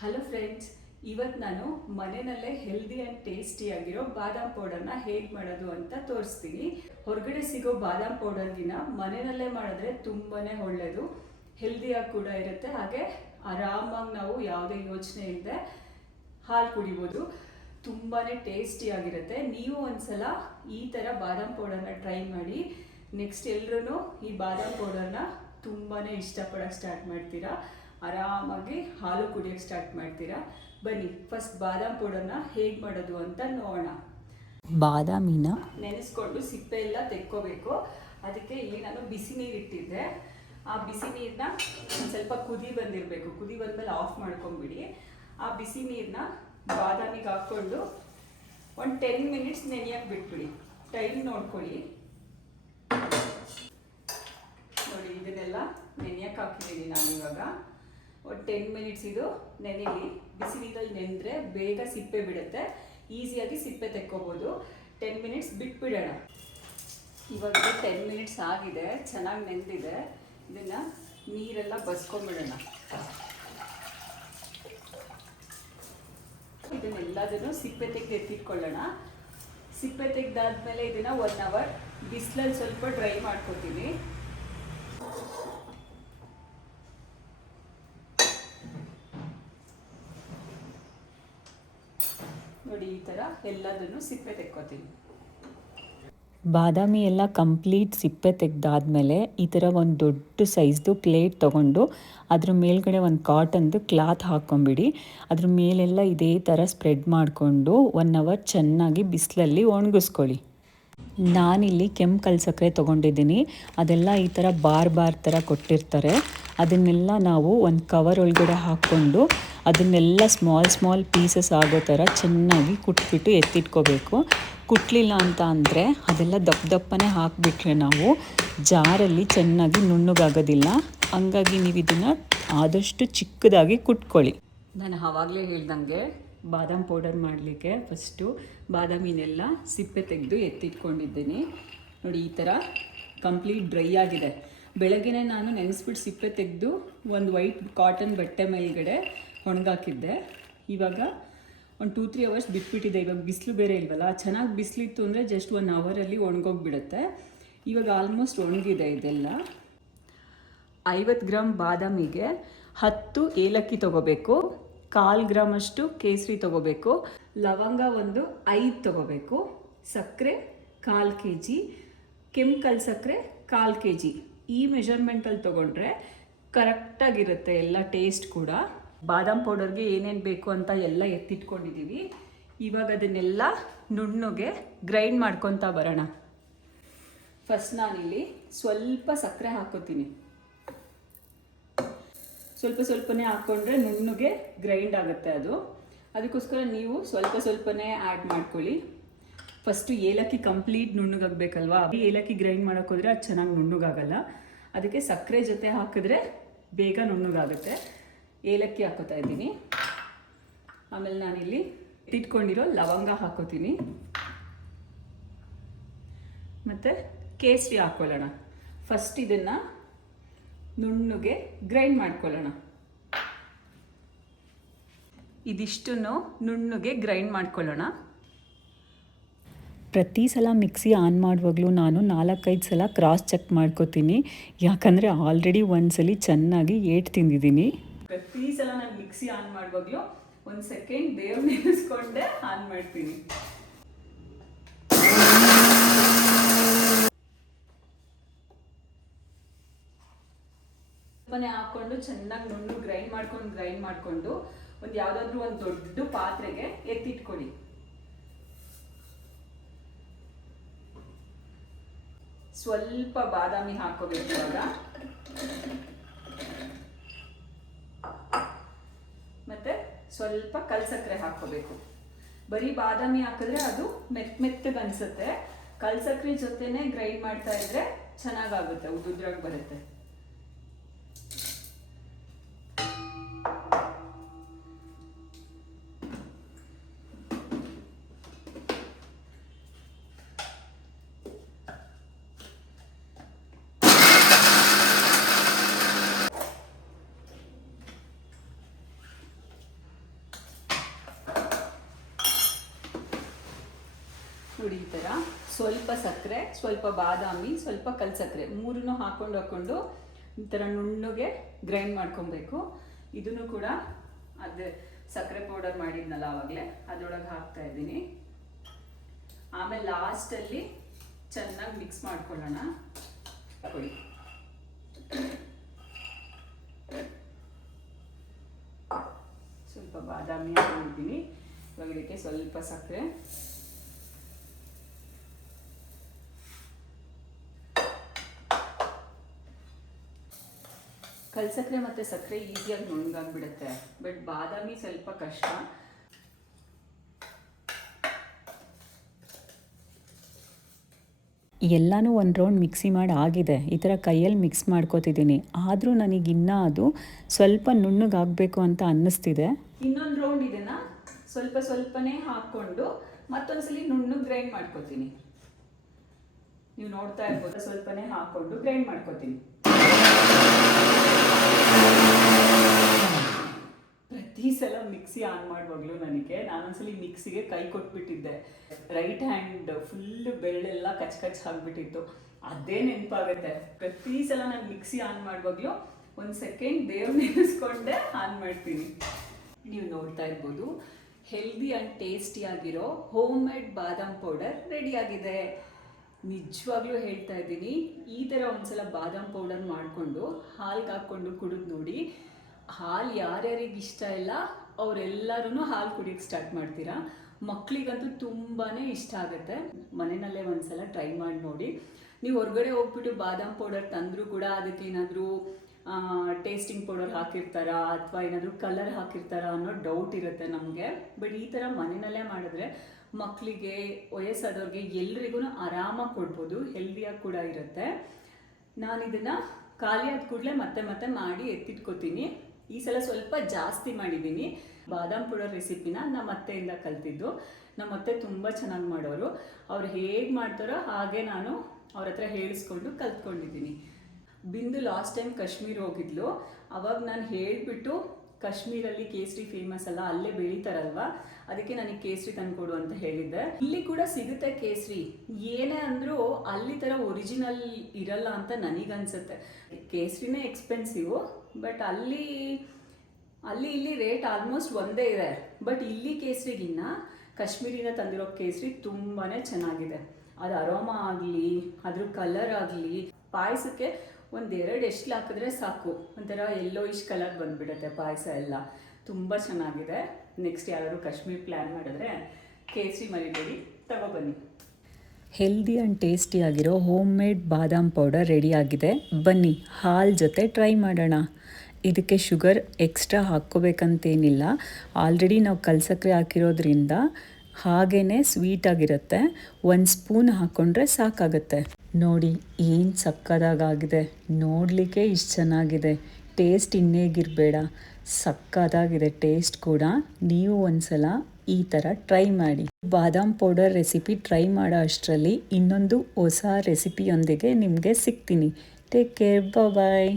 Hello friends, ಇವತ್ತು ನಾನು ಮನೆಯಲ್ಲೇ ಹೆಲ್ದಿ ಆ್ಯಂಡ್ ಟೇಸ್ಟಿಯಾಗಿರೋ ಬಾದಾಮ್ ಪೌಡರ್ನ ಹೇಗೆ ಮಾಡೋದು ಅಂತ ತೋರಿಸ್ತೀನಿ. ಹೊರಗಡೆ ಸಿಗೋ ಬಾದಾಮ್ ಪೌಡರ್ಗಿನ ಮನೆಯಲ್ಲೇ ಮಾಡಿದ್ರೆ ತುಂಬಾ ಒಳ್ಳೆಯದು, ಹೆಲ್ದಿಯಾಗಿ ಕೂಡ ಇರುತ್ತೆ. ಹಾಗೆ ಆರಾಮಾಗಿ ನಾವು ಯಾವುದೇ ಯೋಚನೆ ಇಲ್ಲದೆ ಹಾಲು ಕುಡಿಬೋದು. ತುಂಬಾ ಟೇಸ್ಟಿಯಾಗಿರುತ್ತೆ. ನೀವು ಒಂದ್ಸಲ ಈ ಥರ ಬಾದಾಮ್ ಪೌಡರ್ನ ಟ್ರೈ ಮಾಡಿ. ನೆಕ್ಸ್ಟ್ ಎಲ್ಲರೂ ಈ ಬಾದಾಮ್ ಪೌಡರ್ನ ತುಂಬಾ ಇಷ್ಟಪಡೋಕ್ಕೆ ಸ್ಟಾರ್ಟ್ ಮಾಡ್ತೀರಾ. ಆರಾಮಾಗಿ ಹಾಲು ಕುಡಿಯೋಕ್ಕೆ ಸ್ಟಾರ್ಟ್ ಮಾಡ್ತೀರಾ. ಬನ್ನಿ, ಫಸ್ಟ್ ಬಾದಾಮ್ ಪೌಡರ್ನ ಹೇಗೆ ಮಾಡೋದು ಅಂತ ನೋಡೋಣ. ಬಾದಾಮಿನ ನೆನೆಸ್ಕೊಂಡು ಸಿಪ್ಪೆ ಎಲ್ಲ ತೆಕ್ಕೋಬೇಕು. ಅದಕ್ಕೆ ಇಲ್ಲಿ ನಾನು ಬಿಸಿ ನೀರು ಇಟ್ಟಿದ್ದೆ. ಆ ಬಿಸಿ ನೀರನ್ನ ಒಂದು ಸ್ವಲ್ಪ ಕುದಿ ಬಂದಿರಬೇಕು. ಕುದಿ ಬಂದಮೇಲೆ ಆಫ್ ಮಾಡ್ಕೊಂಬಿಡಿ. ಆ ಬಿಸಿ ನೀರನ್ನ ಬಾದಾಮಿಗೆ ಹಾಕ್ಕೊಂಡು ಒಂದು 10 ಮಿನಿಟ್ಸ್ ನೆನೆಯಕ್ಕೆ ಬಿಟ್ಬಿಡಿ. ಟೈಮ್ ನೋಡ್ಕೊಳ್ಳಿ. ನೋಡಿ, ಇದನ್ನೆಲ್ಲ ನೆನೆಯಕ್ಕೆ ಹಾಕಿದ್ದೀನಿ ನಾನು. ಇವಾಗ ಒಂದು 10 ಮಿನಿಟ್ಸ್ ಇದು ನೆನೆಲಿ. ಬಿಸಿ ನೀರಲ್ಲಿ ನೆನೆದ್ರೆ ಬೇಗ ಸಿಪ್ಪೆ ಬಿಡುತ್ತೆ, ಈಸಿಯಾಗಿ ಸಿಪ್ಪೆ ತೆಕ್ಕೋಬೋದು. 10 ಮಿನಿಟ್ಸ್ ಬಿಟ್ಬಿಡೋಣ. ಇವಾಗ 10 ಮಿನಿಟ್ಸ್ ಆಗಿದೆ, ಚೆನ್ನಾಗಿ ನೆಂದಿದೆ. ಇದನ್ನು ನೀರೆಲ್ಲ ಬಸ್ಕೊಂಬಿಡೋಣ. ಇದನ್ನೆಲ್ಲದನ್ನು ಸಿಪ್ಪೆ ತೆಗೆದು ಎತ್ತಿಟ್ಕೊಳ್ಳೋಣ. ಸಿಪ್ಪೆ ತೆಗೆದಾದ್ಮೇಲೆ ಇದನ್ನು 1 ಅವರ್ ಬಿಸಿಲಲ್ಲಿ ಸ್ವಲ್ಪ ಡ್ರೈ ಮಾಡ್ಕೊತೀನಿ. ನೋಡಿ, ಈ ಥರ ಎಲ್ಲದನ್ನು ಸಿಪ್ಪೆ ತೆಕ್ಕೋತೀನಿ. ಬಾದಾಮಿ ಎಲ್ಲ ಕಂಪ್ಲೀಟ್ ಸಿಪ್ಪೆ ತೆಗೆದಾದ್ಮೇಲೆ ಈ ಥರ ಒಂದು ದೊಡ್ಡ ಸೈಜ್ದು ಪ್ಲೇಟ್ ತೊಗೊಂಡು ಅದ್ರ ಮೇಲ್ಗಡೆ ಒಂದು ಕಾಟನ್ದು ಕ್ಲಾತ್ ಹಾಕ್ಕೊಂಬಿಡಿ. ಅದ್ರ ಮೇಲೆಲ್ಲ ಇದೇ ಥರ ಸ್ಪ್ರೆಡ್ ಮಾಡಿಕೊಂಡು 1 ಅವರ್ ಚೆನ್ನಾಗಿ ಬಿಸಿಲಲ್ಲಿ ಒಣಗಿಸ್ಕೊಳ್ಳಿ. ನಾನಿಲ್ಲಿ ಕೆಂಪು ಸಕ್ಕರೆ ತೊಗೊಂಡಿದ್ದೀನಿ. ಅದೆಲ್ಲ ಈ ಥರ ಬಾರ್ ಥರ ಕೊಟ್ಟಿರ್ತಾರೆ. ಅದನ್ನೆಲ್ಲ ನಾವು ಒಂದು ಕವರ್ ಒಳಗಡೆ ಹಾಕ್ಕೊಂಡು ಅದನ್ನೆಲ್ಲ ಸ್ಮಾಲ್ ಪೀಸಸ್ ಆಗೋ ಥರ ಚೆನ್ನಾಗಿ ಕುಟ್ಬಿಟ್ಟು ಎತ್ತಿಟ್ಕೋಬೇಕು. ಕುಟ್ಟಲಿಲ್ಲ ಅಂತ ಅಂದರೆ ಅದೆಲ್ಲ ದಪ್ಪನೇ ಹಾಕಿಬಿಟ್ರೆ ನಾವು ಜಾರಲ್ಲಿ ಚೆನ್ನಾಗಿ ನುಣ್ಣಗಾಗೋದಿಲ್ಲ. ಹಂಗಾಗಿ ನೀವು ಇದನ್ನು ಆದಷ್ಟು ಚಿಕ್ಕದಾಗಿ ಕುಟ್ಕೊಳ್ಳಿ. ನಾನು ಆವಾಗಲೇ ಹೇಳ್ದಂಗೆ ಬಾದಾಮ್ ಪೌಡರ್ ಮಾಡಲಿಕ್ಕೆ ಫಸ್ಟು ಬಾದಾಮಿನೆಲ್ಲ ಸಿಪ್ಪೆ ತೆಗೆದು ಎತ್ತಿಟ್ಕೊಂಡಿದ್ದೀನಿ. ನೋಡಿ, ಈ ಥರ ಕಂಪ್ಲೀಟ್ ಡ್ರೈ ಆಗಿದೆ. ಬೆಳಗ್ಗೆನೇ ನಾನು ನೆನೆಸ್ಬಿಟ್ಟು ಸಿಪ್ಪೆ ತೆಗೆದು ಒಂದು ವೈಟ್ ಕಾಟನ್ ಬಟ್ಟೆ ಮೇಲ್ಗಡೆ ಒಣಗಾಕಿದ್ದೆ. ಇವಾಗ ಒಂದು 2-3 ಅವರ್ಸ್ ಬಿಟ್ಬಿಟ್ಟಿದೆ. ಇವಾಗ ಬಿಸಿಲು ಬೇರೆ ಇಲ್ವಲ್ಲ, ಚೆನ್ನಾಗಿ ಬಿಸಿಲಿತ್ತು ಅಂದರೆ ಜಸ್ಟ್ 1 ಅವರಲ್ಲಿ ಒಣಗೋಗ್ಬಿಡುತ್ತೆ. ಇವಾಗ ಆಲ್ಮೋಸ್ಟ್ ಒಣಗಿದೆ ಇದೆಲ್ಲ. 50 ಗ್ರಾಮ್ ಬಾದಾಮಿಗೆ 10 ಏಲಕ್ಕಿ ತೊಗೋಬೇಕು. 1/4 ಗ್ರಾಮಷ್ಟು ಕೇಸರಿ ತೊಗೋಬೇಕು. ಲವಂಗ ಒಂದು 5 ತೊಗೋಬೇಕು. ಸಕ್ಕರೆ 1/4 kg, ಕೆಂಪು ಸಕ್ಕರೆ 1/4 kg. ಈ ಮೆಷರ್ಮೆಂಟಲ್ಲಿ ತೊಗೊಂಡ್ರೆ ಕರೆಕ್ಟಾಗಿರುತ್ತೆ ಎಲ್ಲ ಟೇಸ್ಟ್ ಕೂಡ. ಬಾದಾಮ್ ಪೌಡರ್ಗೆ ಏನೇನು ಬೇಕು ಅಂತ ಎಲ್ಲ ಎತ್ತಿಟ್ಕೊಂಡಿದ್ದೀವಿ. ಇವಾಗ ಅದನ್ನೆಲ್ಲ ನುಣ್ಣಗೆ ಗ್ರೈಂಡ್ ಮಾಡ್ಕೊತಾ ಬರೋಣ. ಫಸ್ಟ್ ನಾನಿಲ್ಲಿ ಸ್ವಲ್ಪ ಸಕ್ಕರೆ ಹಾಕ್ಕೋತೀನಿ. ಸ್ವಲ್ಪನೇ ಹಾಕ್ಕೊಂಡ್ರೆ ನುಣ್ಣಗೆ ಗ್ರೈಂಡ್ ಆಗುತ್ತೆ ಅದು. ಅದಕ್ಕೋಸ್ಕರ ನೀವು ಸ್ವಲ್ಪನೇ ಆ್ಯಡ್ ಮಾಡ್ಕೊಳ್ಳಿ. ಫಸ್ಟು ಏಲಕ್ಕಿ ಕಂಪ್ಲೀಟ್ ನುಣ್ಣಗಾಗಬೇಕಲ್ವಾ. ಏಲಕ್ಕಿ ಗ್ರೈಂಡ್ ಮಾಡೋಕ್ಕೋದ್ರೆ ಅದು ಚೆನ್ನಾಗಿ ನುಣ್ಣಗಾಗಲ್ಲ. ಅದಕ್ಕೆ ಸಕ್ಕರೆ ಜೊತೆ ಹಾಕಿದ್ರೆ ಬೇಗ ನುಣ್ಣಗಾಗುತ್ತೆ. ಏಲಕ್ಕಿ ಹಾಕೋತಾ ಇದ್ದೀನಿ. ಆಮೇಲೆ ನಾನಿಲ್ಲಿ ಇಟ್ಕೊಂಡಿರೋ ಲವಂಗ ಹಾಕೋತೀನಿ. ಮತ್ತು ಕೇಸರಿ ಹಾಕ್ಕೊಳ್ಳೋಣ. ಫಸ್ಟ್ ಇದನ್ನು ನುಣ್ಣಗೆ ಗ್ರೈಂಡ್ ಮಾಡ್ಕೊಳ್ಳೋಣ. ಇದಿಷ್ಟನ್ನು ನುಣ್ಣಗೆ ಗ್ರೈಂಡ್ ಮಾಡ್ಕೊಳ್ಳೋಣ. ಪ್ರತಿ ಸಲ ಮಿಕ್ಸಿ ಆನ್ ಮಾಡುವಾಗಲೂ ನಾನು 4-5 ಸಲ ಕ್ರಾಸ್ ಚೆಕ್ ಮಾಡ್ಕೋತೀನಿ. ಯಾಕಂದರೆ ಆಲ್ರೆಡಿ ಒಂದ್ಸಲಿ ಚೆನ್ನಾಗಿ ಏಟು ತಿಂದಿದ್ದೀನಿ. ಪ್ರತಿ ಸಲ ನಾನು ಮಿಕ್ಸಿ ಆನ್ ಮಾಡುವಾಗಲೂ 1 ಸೆಕೆಂಡ್ ದೇವ್ರ ನೆನೆಸ್ಕೊಂಡೆ ಆನ್ ಮಾಡ್ತೀನಿ. ಸ್ವಲ್ಪನೇ ಹಾಕ್ಕೊಂಡು ಚೆನ್ನಾಗಿ ನುಣ್ಣು ಗ್ರೈಂಡ್ ಮಾಡಿಕೊಂಡು ಒಂದು ಯಾವುದಾದ್ರೂ ಒಂದು ದೊಡ್ಡ ಪಾತ್ರೆಗೆ ಎತ್ತಿಟ್ಕೊಳ್ಳಿ. ಸ್ವಲ್ಪ ಬಾದಾಮಿ ಹಾಕೋಬೇಕು. ಇವಾಗ ಮತ್ತೆ ಸ್ವಲ್ಪ ಕಲ್ಸಕ್ಕರೆ ಹಾಕೋಬೇಕು. ಬರೀ ಬಾದಾಮಿ ಹಾಕಿದ್ರೆ ಅದು ಮೆತ್ತಗೆ ಅನಿಸುತ್ತೆ. ಕಲ್ಸಕ್ಕರೆ ಜೊತೆನೆ ಗ್ರೈಂಡ್ ಮಾಡ್ತಾ ಇದ್ರೆ ಚೆನ್ನಾಗಾಗುತ್ತೆ, ಉದ್ರಾಗಿ ಬರುತ್ತೆ. ನೋಡಿ ಈ ಥರ ಸ್ವಲ್ಪ ಸಕ್ಕರೆ, ಸ್ವಲ್ಪ ಬಾದಾಮಿ, ಸ್ವಲ್ಪ ಕಲ್ಸಕ್ಕರೆ ಮೂರನ್ನು ಹಾಕೊಂಡು ಈ ಥರ ನುಣ್ಣಗೆ ಗ್ರೈಂಡ್ ಮಾಡ್ಕೊಬೇಕು. ಇದನ್ನು ಕೂಡ ಅದೇ ಸಕ್ಕರೆ ಪೌಡರ್ ಮಾಡಿದ್ನಲ್ಲ ಆವಾಗಲೇ ಅದರೊಳಗೆ ಹಾಕ್ತಾ ಇದ್ದೀನಿ. ಆಮೇಲೆ ಲಾಸ್ಟಲ್ಲಿ ಚೆನ್ನಾಗಿ ಮಿಕ್ಸ್ ಮಾಡ್ಕೊಳ್ಳೋಣ. ಕೊಡಿ, ಸ್ವಲ್ಪ ಬಾದಾಮಿ ಹಾಕೊಂಡಿದ್ದೀನಿ. ಇವಾಗ ಇದಕ್ಕೆ ಸ್ವಲ್ಪ ಸಕ್ಕರೆ, ಕಲ್ಸಕ್ಕರೆ ಮತ್ತು ಸಕ್ಕರೆ ಈಸಿಯಾಗಿ ನುಣ್ಣಗಾಗ್ಬಿಡುತ್ತೆ. ಬಟ್ ಬಾದಾಮಿ ಸ್ವಲ್ಪ ಕಷ್ಟ. ಎಲ್ಲನೂ ಒಂದು ರೌಂಡ್ ಮಿಕ್ಸಿ ಮಾಡಿ ಆಗಿದೆ. ಈ ಥರ ಕೈಯಲ್ಲಿ ಮಿಕ್ಸ್ ಮಾಡ್ಕೋತಿದ್ದೀನಿ. ಆದರೂ ನನಗಿನ್ನೂ ಅದು ಸ್ವಲ್ಪ ನುಣ್ಣಗಾಗಬೇಕು ಅಂತ ಅನ್ನಿಸ್ತಿದೆ. ಇನ್ನೊಂದು ರೌಂಡ್ ಇದನ್ನು ಸ್ವಲ್ಪನೇ ಹಾಕ್ಕೊಂಡು ಮತ್ತೊಂದ್ಸಲಿ ನುಣ್ಣಗೆ ಗ್ರೈಂಡ್ ಮಾಡ್ಕೋತೀನಿ. ನೀವು ನೋಡ್ತಾ ಇರ್ಬೋದು, ಸ್ವಲ್ಪನೇ ಹಾಕ್ಕೊಂಡು ಗ್ರೈಂಡ್ ಮಾಡ್ಕೋತೀನಿ. ಪ್ರತಿ ಸಲ ಮಿಕ್ಸಿ ಆನ್ ಮಾಡುವಾಗಲೂ ನಾನೊಂದ್ಸಲಿ ಮಿಕ್ಸಿಗೆ ಕೈ ಕೊಟ್ಬಿಟ್ಟಿದ್ದೆ. ರೈಟ್ ಹ್ಯಾಂಡ್ ಫುಲ್ ಬೆರಳೆಲ್ಲ ಕಚ್ ಆಗಿಬಿಟ್ಟಿತ್ತು. ಅದೇ ನೆನಪಾಗುತ್ತೆ. ಪ್ರತಿ ಸಲ ನಾನು ಮಿಕ್ಸಿ ಆನ್ ಮಾಡುವಾಗಲೂ ಒಂದು ಸೆಕೆಂಡ್ ದೇವ್ರ ನೆನೆಸ್ಕೊಂಡೆ ಆನ್ ಮಾಡ್ತೀನಿ. ನೀವು ನೋಡ್ತಾ ಇರ್ಬೋದು, healthy and ಟೇಸ್ಟಿಯಾಗಿರೋ home made badam powder ರೆಡಿಯಾಗಿದೆ. ನಿಜವಾಗ್ಲೂ ಹೇಳ್ತಾ ಇದ್ದೀನಿ, ಈ ಥರ ಒಂದ್ಸಲ ಬಾದಾಮ್ ಪೌಡರ್ ಮಾಡಿಕೊಂಡು ಹಾಲ್ಗೆ ಹಾಕ್ಕೊಂಡು ಕುಡಿದು ನೋಡಿ. ಹಾಲು ಯಾರ್ಯಾರಿಗೆ ಇಷ್ಟ ಇಲ್ಲ ಅವರೆಲ್ಲರೂ ಹಾಲು ಕುಡಿಯೋಕ್ಕೆ ಸ್ಟಾರ್ಟ್ ಮಾಡ್ತೀರಾ. ಮಕ್ಕಳಿಗಂತೂ ತುಂಬಾ ಇಷ್ಟ ಆಗುತ್ತೆ. ಮನೆಯಲ್ಲೇ ಒಂದ್ಸಲ ಟ್ರೈ ಮಾಡಿ ನೋಡಿ. ನೀವು ಹೊರಗಡೆ ಹೋಗ್ಬಿಟ್ಟು ಬಾದಾಮ್ ಪೌಡರ್ ತಂದರೂ ಕೂಡ ಅದಕ್ಕೆ ಏನಾದರೂ ಟೇಸ್ಟಿಂಗ್ ಪೌಡರ್ ಹಾಕಿರ್ತಾರಾ ಅಥವಾ ಏನಾದರೂ ಕಲರ್ ಹಾಕಿರ್ತಾರಾ ಅನ್ನೋ ಡೌಟ್ ಇರುತ್ತೆ ನಮಗೆ. ಬಟ್ ಈ ಥರ ಮನೆಯಲ್ಲೇ ಮಾಡಿದ್ರೆ ಮಕ್ಕಳಿಗೆ, ವಯಸ್ಸಾದವ್ರಿಗೆ ಎಲ್ರಿಗೂ ಆರಾಮಾಗಿ ಕೊಡ್ಬೋದು. ಹೆಲ್ದಿಯಾಗಿ ಕೂಡ ಇರುತ್ತೆ. ನಾನು ಇದನ್ನು ಖಾಲಿ ಆದ ಕೂಡಲೇ ಮತ್ತೆ ಮಾಡಿ ಎತ್ತಿಟ್ಕೋತೀನಿ. ಈ ಸಲ ಸ್ವಲ್ಪ ಜಾಸ್ತಿ ಮಾಡಿದ್ದೀನಿ. ಬಾದಾಮ್ ಪೌಡರ್ ರೆಸಿಪಿನ ನಮ್ಮ ಅತ್ತೆಯಿಂದ ಕಲ್ತಿದ್ದು. ನಮ್ಮ ಅತ್ತೆ ತುಂಬ ಚೆನ್ನಾಗಿ ಮಾಡೋರು. ಅವ್ರು ಹೇಗೆ ಮಾಡ್ತಾರೋ ಹಾಗೆ ನಾನು ಅವ್ರ ಹತ್ರ ಹೇಳಿಸ್ಕೊಂಡು ಕಲ್ತ್ಕೊಂಡಿದ್ದೀನಿ. ಬಿಂದು ಲಾಸ್ಟ್ ಟೈಮ್ ಕಾಶ್ಮೀರ ಹೋಗಿದ್ಲು. ಅವಾಗ ನಾನು ಹೇಳಿಬಿಟ್ಟು, ಕಾಶ್ಮೀರಲ್ಲಿ ಕೇಸರಿ ಫೇಮಸ್ ಅಲ್ಲ, ಅಲ್ಲೇ ಬೆಳೀತಾರಲ್ವ, ಅದಕ್ಕೆ ನನಗೆ ಕೇಸರಿ ತಂದುಕೊಡು ಅಂತ ಹೇಳಿದ್ದೆ. ಇಲ್ಲಿ ಕೂಡ ಸಿಗುತ್ತೆ ಕೇಸರಿ. ಏನೇ ಅಂದರೂ ಅಲ್ಲಿ ಥರ ಒರಿಜಿನಲ್ ಇರಲ್ಲ ಅಂತ ನನಗನ್ಸುತ್ತೆ. ಕೇಸರಿನೇ ಎಕ್ಸ್ಪೆನ್ಸಿವು, ಬಟ್ ಅಲ್ಲಿ ಇಲ್ಲಿ ರೇಟ್ ಆಲ್ಮೋಸ್ಟ್ ಒಂದೇ ಇದೆ. ಬಟ್ ಇಲ್ಲಿ ಕೇಸರಿಗಿನ್ನ ಕಾಶ್ಮೀರಿಂದ ತಂದಿರೋ ಕೇಸರಿ ತುಂಬಾ ಚೆನ್ನಾಗಿದೆ. ಅದು ಅರೋಮಾ ಆಗಲಿ, ಅದ್ರ ಕಲರ್ ಆಗಲಿ, ಪಾಯಸಕ್ಕೆ ಒಂದೆರಡು ಎಷ್ಟ್ಲು ಹಾಕಿದ್ರೆ ಸಾಕು, ಒಂಥರ ಯೆಲ್ಲೋಯಿಶ್ ಕಲರ್ ಬಂದುಬಿಡುತ್ತೆ ಪಾಯಸ ಎಲ್ಲ. ತುಂಬ ಚೆನ್ನಾಗಿದೆ. ನೆಕ್ಸ್ಟ್ ಯಾರಾದರೂ ಕಾಶ್ಮೀರ್ ಪ್ಲ್ಯಾನ್ ಮಾಡಿದ್ರೆ ಕೇಸರಿ ಮರಿಬೇಡಿ, ತಗೊಬನ್ನಿ. Healthy and ಟೇಸ್ಟಿಯಾಗಿರೋ home made badam powder ರೆಡಿಯಾಗಿದೆ. ಬನ್ನಿ ಹಾಲು ಜೊತೆ ಟ್ರೈ ಮಾಡೋಣ. ಇದಕ್ಕೆ ಶುಗರ್ ಎಕ್ಸ್ಟ್ರಾ ಹಾಕ್ಕೋಬೇಕಂತೇನಿಲ್ಲ. ಆಲ್ರೆಡಿ ನಾವು ಕಲ್ಸಕ್ಕರೆ ಹಾಕಿರೋದ್ರಿಂದ ಹಾಗೇ ಸ್ವೀಟಾಗಿರುತ್ತೆ. 1 ಸ್ಪೂನ್ ಹಾಕ್ಕೊಂಡ್ರೆ ಸಾಕಾಗುತ್ತೆ. ನೋಡಿ ಏನು ಸಕ್ಕದಾಗಿದೆ. ನೋಡಲಿಕ್ಕೆ ಇಷ್ಟು ಚೆನ್ನಾಗಿದೆ. ಟೇಸ್ಟ್ ಇನ್ನೇಗಿರಬೇಡ, ಸಕ್ಕದಾಗಿದೆ ಟೇಸ್ಟ್ ಕೂಡ. ನೀವು ಒಂದ್ಸಲ ಈ ಥರ ಟ್ರೈ ಮಾಡಿ. ಬಾದಾಮ್ ಪೌಡರ್ ರೆಸಿಪಿ ಟ್ರೈ ಮಾಡೋ ಅಷ್ಟರಲ್ಲಿ ಇನ್ನೊಂದು ಹೊಸ ರೆಸಿಪಿಯೊಂದಿಗೆ ನಿಮಗೆ ಸಿಗ್ತೀನಿ. ಟೇಕ್ ಕೇರ್, ಬಾಯ್.